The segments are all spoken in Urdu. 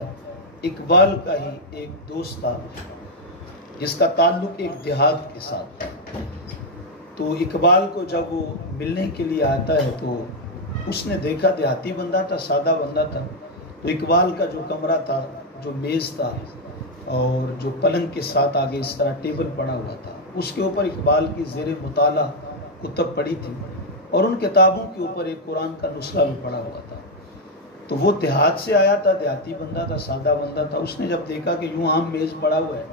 اقبال کا ہی ایک دوست تھا جس کا تعلق ایک دیہات کے ساتھ تھا۔ تو اقبال کو جب وہ ملنے کے لیے آتا ہے تو اس نے دیکھا دیہاتی بندہ تھا، سادہ بندہ تھا، تو اقبال کا جو کمرہ تھا، جو میز تھا اور جو پلنگ کے ساتھ آگے اس طرح ٹیبل پڑا ہوا تھا، اس کے اوپر اقبال کی زیر مطالعہ کتب پڑی تھی اور ان کتابوں کے اوپر ایک قرآن کا نسخہ بھی پڑا ہوا تھا۔ تو وہ دیہات سے آیا تھا، دیہاتی بندہ تھا، سادہ بندہ تھا۔ اس نے جب دیکھا کہ یوں عام میز پڑا ہوا ہے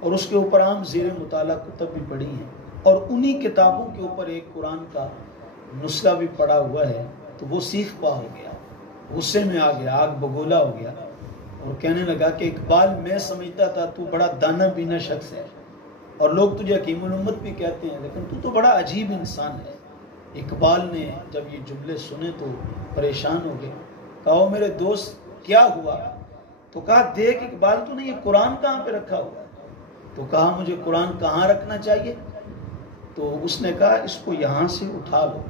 اور اس کے اوپر عام زیر مطالعہ کتب بھی پڑی ہیں اور انہی کتابوں کے اوپر ایک قرآن کا نسخہ بھی پڑا ہوا ہے، تو وہ سیخ پا ہو گیا، غصے میں آ گیا، آگ بگولا ہو گیا اور کہنے لگا کہ اقبال، میں سمجھتا تھا تو بڑا دانا بینا شخص ہے اور لوگ تجھے حکیم الامت بھی کہتے ہیں، لیکن تو بڑا عجیب انسان ہے۔ اقبال نے جب یہ جملے سنے تو پریشان ہو گئے، کہا میرے دوست کیا ہوا؟ تو کہا دیکھ اقبال، تو نے یہ قرآن کہاں پہ رکھا ہوا ہے؟ تو کہا مجھے قرآن کہاں رکھنا چاہیے؟ تو اس نے کہا اس کو یہاں سے اٹھا لو،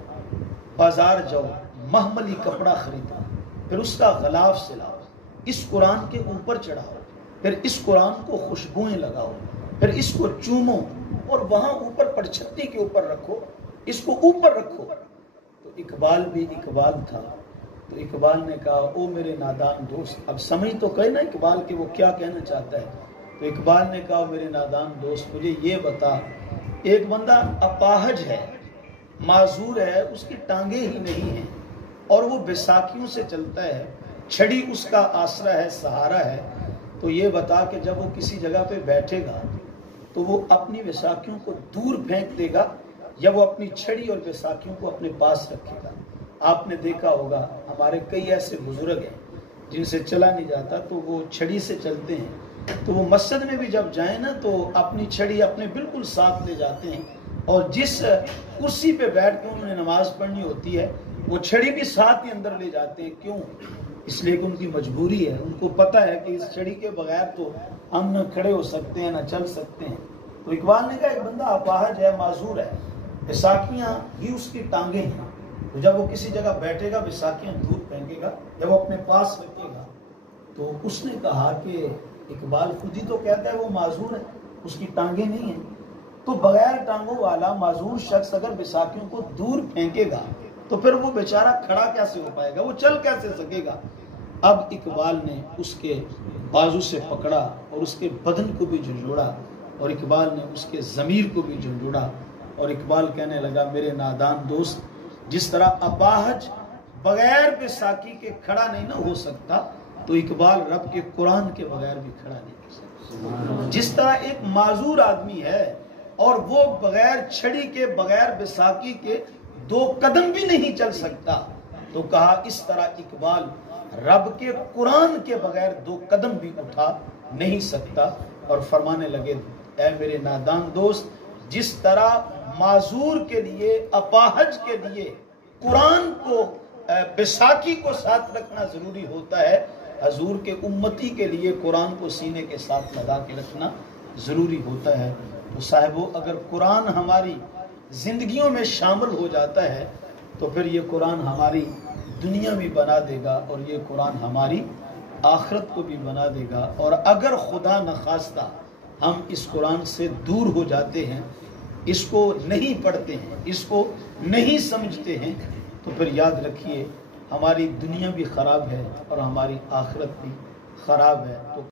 بازار جاؤ، مہملی کپڑا خریدو، پھر اس کا غلاف سلاؤ، اس قرآن کے اوپر چڑھاؤ، پھر اس قرآن کو خوشبوئیں لگاؤ، پھر اس کو چومو اور وہاں اوپر پڑچھتی کے اوپر رکھو، اس کو اوپر رکھو۔ تو اقبال بھی اقبال تھا، تو اقبال نے کہا او میرے نادان دوست، اب سمجھ تو کہے نا اقبال کہ وہ کیا کہنا چاہتا ہے۔ تو اقبال نے کہا میرے نادان دوست، مجھے یہ بتا، ایک بندہ اپاہج ہے، معذور ہے، اس کی ٹانگیں ہی نہیں ہیں اور وہ بیساکھیوں سے چلتا ہے، چھڑی اس کا آسرا ہے، سہارا ہے، تو یہ بتا کہ جب وہ کسی جگہ پہ بیٹھے گا تو وہ اپنی بیساکھیوں کو دور پھینک دے گا یا وہ اپنی چھڑی اور بیساکھیوں کو اپنے پاس رکھے گا؟ آپ نے دیکھا ہوگا ہمارے کئی ایسے بزرگ ہیں جن سے چلا نہیں جاتا تو وہ چھڑی سے چلتے ہیں، تو وہ مسجد میں بھی جب جائیں نا تو اپنی چھڑی اپنے بالکل ساتھ لے جاتے ہیں اور جس کرسی پہ بیٹھ کے انہوں نے نماز پڑھنی ہوتی ہے وہ چھڑی بھی ساتھ ہی اندر لے جاتے ہیں۔ کیوں؟ اس لیے کہ ان کی مجبوری ہے، ان کو پتہ ہے کہ اس چھڑی کے بغیر تو ہم نہ کھڑے ہو سکتے ہیں نہ چل سکتے ہیں۔ تو اقبال نے کہا ایک بندہ اپاہج ہے، معذور ہے، بیساکھیاں ہی اس کی ٹانگیں ہیں، تو جب وہ کسی جگہ بیٹھے گا بیساکھیاں دور پھینکے گا، جب وہ اپنے پاس رکھے گا۔ تو اس نے کہا کہ اقبال خود ہی تو کہتا ہے وہ معذور ہے، اس کی ٹانگیں نہیں ہیں، تو بغیر ٹانگوں والا معذور شخص اگر بیساکھیوں کو دور پھینکے گا تو پھر وہ بیچارہ کھڑا کیسے ہو پائے گا، وہ چل کیسے سکے گا؟ اب اقبال نے اس کے بازو سے پکڑا اور اس کے بدن کو بھی جھنجھوڑا اور اقبال نے اس کے ضمیر کو بھی جھنجھوڑا اور اقبال کہنے لگا میرے نادان دوست، جس طرح اپاہج بغیر بیساکھی کے کھڑا نہیں نہ ہو سکتا تو اقبال رب کے قرآن کے بغیر بھی کھڑا نہیں ہو سکتا۔ جس طرح ایک معذور آدمی ہے اور وہ بغیر چھڑی کے، بغیر بیساکھی کے 2 قدم بھی نہیں چل سکتا، تو کہا اس طرح اقبال رب کے قرآن کے بغیر 2 قدم بھی اٹھا نہیں سکتا۔ اور فرمانے لگے اے میرے نادان دوست، جس طرح معذور کے لیے، اپاہج کے لیے قرآن کو، بیساکھی کو ساتھ رکھنا ضروری ہوتا ہے، حضور کے امتی کے لیے قرآن کو سینے کے ساتھ لگا کے رکھنا ضروری ہوتا ہے۔ تو صاحبو، اگر قرآن ہماری زندگیوں میں شامل ہو جاتا ہے تو پھر یہ قرآن ہماری دنیا بھی بنا دے گا اور یہ قرآن ہماری آخرت کو بھی بنا دے گا۔ اور اگر خدا نخواستہ ہم اس قرآن سے دور ہو جاتے ہیں، اس کو نہیں پڑھتے ہیں، اس کو نہیں سمجھتے ہیں، تو پھر یاد رکھیے ہماری دنیا بھی خراب ہے اور ہماری آخرت بھی خراب ہے۔ تو